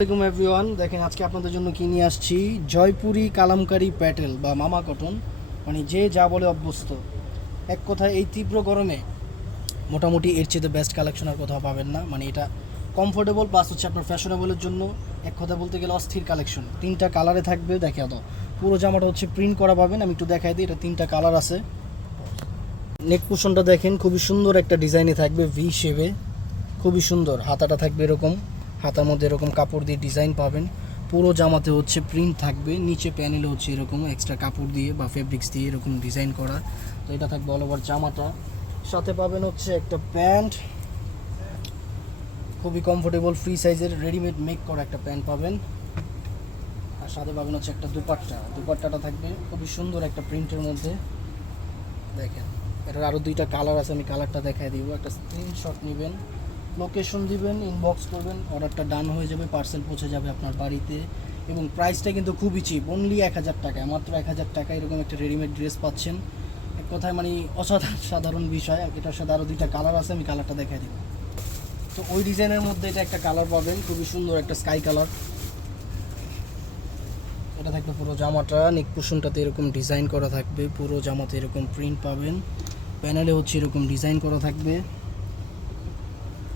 আসসালামু আলাইকুম এভরিওয়ান। দেখেন আজকে আপনাদের জন্য কি নিয়ে আসছি, জয়পুরি কালামকারী প্যাটেল বা মামা কটন। মানে যে যা বলে অভ্যস্ত। এক কথায় এই তীব্র গরমে মোটামুটি এর চেয়ে বেস্ট কালেকশন আর কোথাও পাবেন না। মানে এটা কমফোর্টেবল প্লাস হচ্ছে আপনার ফ্যাশনেবলের জন্য এক কথা বলতে গেলে অস্থির কালেকশন। তিনটা কালারে থাকবে, দেখে দাও। পুরো জামাটা হচ্ছে প্রিন্ট করা পাবেন। আমি একটু দেখাই দিই, এটা তিনটা কালার আছে। নেক পোর্শনটা দেখেন খুবই সুন্দর একটা ডিজাইনে থাকবে, ভি শেপে খুবই সুন্দর। হাতাটা থাকবে এরকম, হাতার মধ্যে এরকম কাপড় দিয়ে ডিজাইন পাবেন। পুরো জামাতে হচ্ছে প্রিন্ট থাকবে, নিচে প্যানেলে হচ্ছে এরকম এক্সট্রা কাপড় দিয়ে বা ফেব্রিক্স দিয়ে এরকম ডিজাইন করা। তো এটা থাকবে অল ওভার জামাটা। সাথে পাবেন হচ্ছে একটা প্যান্ট, খুবই কমফোর্টেবল ফ্রি সাইজের রেডিমেড মেক করা একটা প্যান্ট পাবেন। আর সাথে পাবেন হচ্ছে একটা দুপাট্টাটা থাকবে খুবই সুন্দর একটা প্রিন্টের মধ্যে। দেখেন এটার আরও দুইটা কালার আছে, আমি কালারটা দেখাই দিব। একটা স্ক্রিনশট নেবেন, লোকেশন দিবেন, ইনবক্স করবেন, অর্ডারটা ডান হয়ে যাবে, পার্সেল পৌঁছে যাবে আপনার বাড়িতে। এবং প্রাইসটা কিন্তু খুবই চিপ, অনলি 1000 টাকায়, মাত্র 1000 টাকায় এরকম একটা রেডিমেড ড্রেস পাচ্ছেন। এক কথায় মানে অসাধারণ বিষয়। এটার সাথে আরও দুইটা কালার আছে, আমি কালারটা দেখাই দিব। তো ওই ডিজাইনের মধ্যে এটা একটা কালার পাবেন, খুবই সুন্দর একটা স্কাই কালার। এটা থাকবে পুরো জামাটা, নেক পোর্শনটাতে এরকম ডিজাইন করা থাকবে, পুরো জামাতে এরকম প্রিন্ট পাবেন, প্যানেলে হচ্ছে এরকম ডিজাইন করা থাকবে।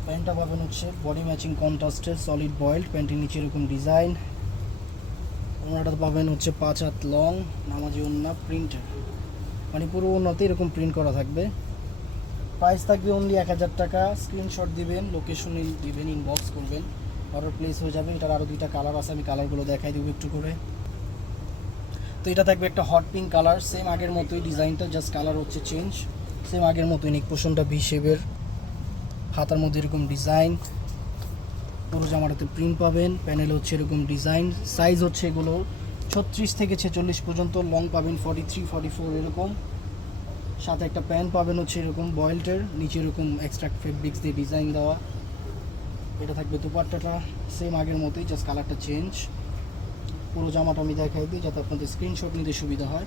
প্যান্টটা পাবেন হচ্ছে বডি ম্যাচিং কন্ট্রাস্টের সলিড বয়েল্ড, প্যান্টের নিচে এরকম ডিজাইন। ওনাটা পাবেন হচ্ছে 5 হাত লং নামাজি ওন্না প্রিন্টের, মানে পুরো ওন্নাতে এরকম প্রিন্ট করা থাকবে। প্রাইস থাকবে অনলি 1000 টাকা। স্ক্রিনশট দিবেন, লোকেশন দিবেন, ইনবক্স করবেন, অর্ডার প্লেস হয়ে যাবে। এটার আরও দুইটা কালার আছে, আমি কালারগুলো দেখাই দেবো একটু করে। তো এটা থাকবে একটা হট পিঙ্ক কালার, সেম আগের মতোই ডিজাইনটা, জাস্ট কালার হচ্ছে চেঞ্জ। সেম আগের মতোই নেক পোর্শনটা ভি শেপের, হাতার মধ্যে এরকম ডিজাইন, পুরো জামাটাতে প্রিন্ট পাবেন, প্যানেলে হচ্ছে এরকম ডিজাইন। সাইজ হচ্ছে এগুলো 36 থেকে 46 পর্যন্ত, লং পাবেন 43 44 এরকম। সাথে একটা প্যান্ট পাবেন হচ্ছে এরকম বয়েল্টের, নিচে এরকম এক্সট্রা ফেব্রিক্স দিয়ে ডিজাইন দেওয়া। এটা থাকবে দুপাট্টাটা সেম আগের মতোই, জাস্ট কালারটা চেঞ্জ। পুরো জামাটা আমি দেখাই দিই যাতে আপনাদের স্ক্রিনশট নিতে সুবিধা হয়।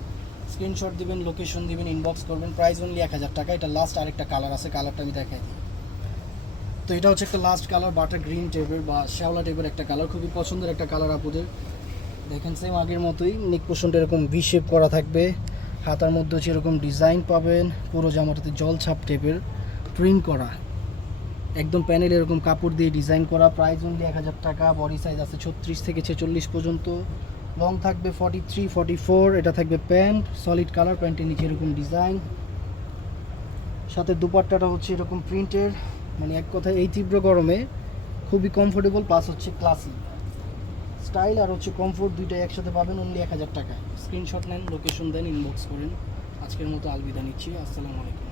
স্ক্রিনশট দিবেন, লোকেশন দিবেন, ইনবক্স করবেন। প্রাইস অনলি 1000 টাকা। এটা লাস্ট আরেকটা কালার আছে, কালারটা আমি দেখাই দিই। তো এটা হচ্ছে একটা লাস্ট কালার, বাটার গ্রিন টাইপের বা শ্যাওলা টাইপের একটা কালার, খুবই পছন্দের একটা কালার আপুদের। দেখেন সেম আগের মতোই, নেক পোর্শনটা এরকম ভি শেপ করা থাকবে, হাতার মধ্যে হচ্ছে এরকম ডিজাইন পাবেন, পুরো জামাটাতে জল ছাপ টাইপের প্রিন্ট করা, একদম প্যানেল এরকম কাপড় দিয়ে ডিজাইন করা। প্রাইস অনলি 1000 টাকা। বডি সাইজ আছে 36 থেকে 46 পর্যন্ত, লং থাকবে 43 44। এটা থাকবে প্যান্ট, সলিড কালার, প্যান্টের নিচে এরকম ডিজাইন। সাথে দুপাট্টাটা হচ্ছে এরকম প্রিন্টের। মানে এক কথায় এই তীব্র গরমে খুবই কমফোর্টেবল প্লাস হচ্ছে ক্লাসি। স্টাইল আর হচ্ছে কমফোর্ট দুইটাই একসাথে পাবেন অনলি 1000 টাকায়। স্ক্রিনশট নেন, লোকেশন দেন, ইনবক্স করেন। আজকের মতো আলবিদা নিচ্ছি। আসসালামু আলাইকুম।